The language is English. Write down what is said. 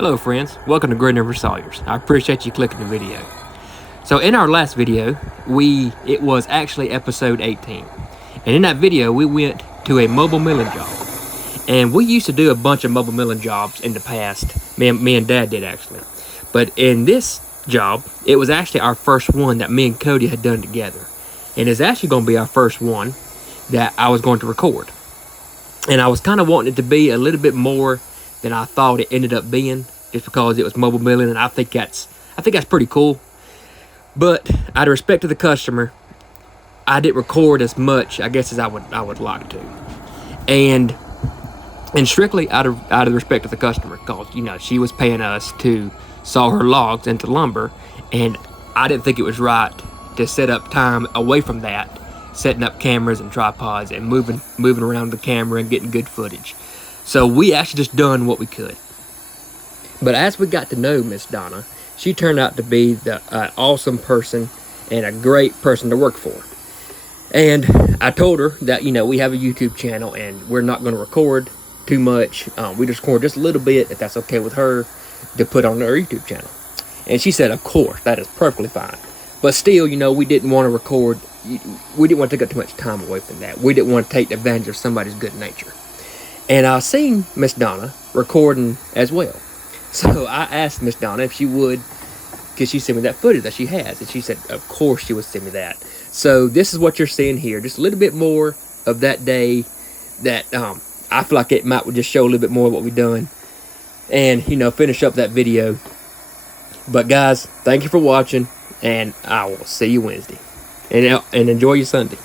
Hello friends, welcome to Great River Sawyers. I appreciate you clicking the video. So in our last video, it was actually episode 18. And in that video, we went to a mobile milling job. And we used to do a bunch of mobile milling jobs in the past. Me and Dad did actually. But in this job, it was actually our first one that me and Cody had done together. And it's actually going to be our first one that I was going to record. And I was kind of wanting it to be a little bit more than I thought it ended up being, just because it was mobile milling, and I think that's pretty cool. But out of respect to the customer, I didn't record as much, I guess, as I would like to, and strictly out of respect to the customer, because she was paying us to saw her logs into lumber, and I didn't think it was right to set up time away from that, setting up cameras and tripods and moving around the camera and getting good footage. So we actually just done what we could. But as we got to know Miss Donna, she turned out to be an awesome person and a great person to work for. And I told her that, we have a YouTube channel and we're not going to record too much. We just record just a little bit, if that's okay with her, to put on our YouTube channel. And she said, of course, that is perfectly fine. But still, we didn't want to record. We didn't want to take up too much time away from that. We didn't want to take advantage of somebody's good nature. And I seen Miss Donna recording as well. So I asked Miss Donna if she would, because she sent me that footage that she has. And she said, of course she would send me that. So this is what you're seeing here. Just a little bit more of that day that I feel like it might just show a little bit more of what we've done. And, finish up that video. But guys, thank you for watching. And I will see you Wednesday. And enjoy your Sunday.